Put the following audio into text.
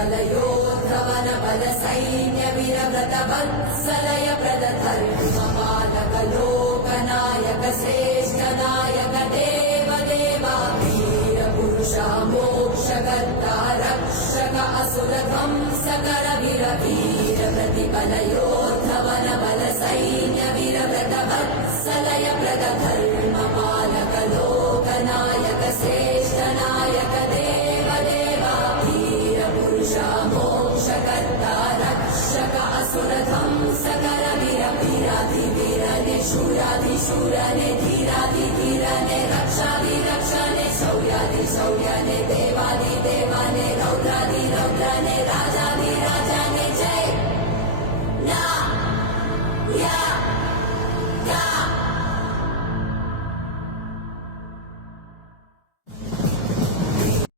प्रतिबलयोद्धवन बल सैन्य वीरव्रत वत्सलय प्रदधर्मपालक लोकनायक श्रेष्ठ नायक देव देवा वीर पुरुषा मोक्षकर्ता रक्षक असुर ध्वंसकर वीर वीर प्रतिबलयोद्धवन बल सैन्य वीरव्रत वत्सलय प्रदधर्म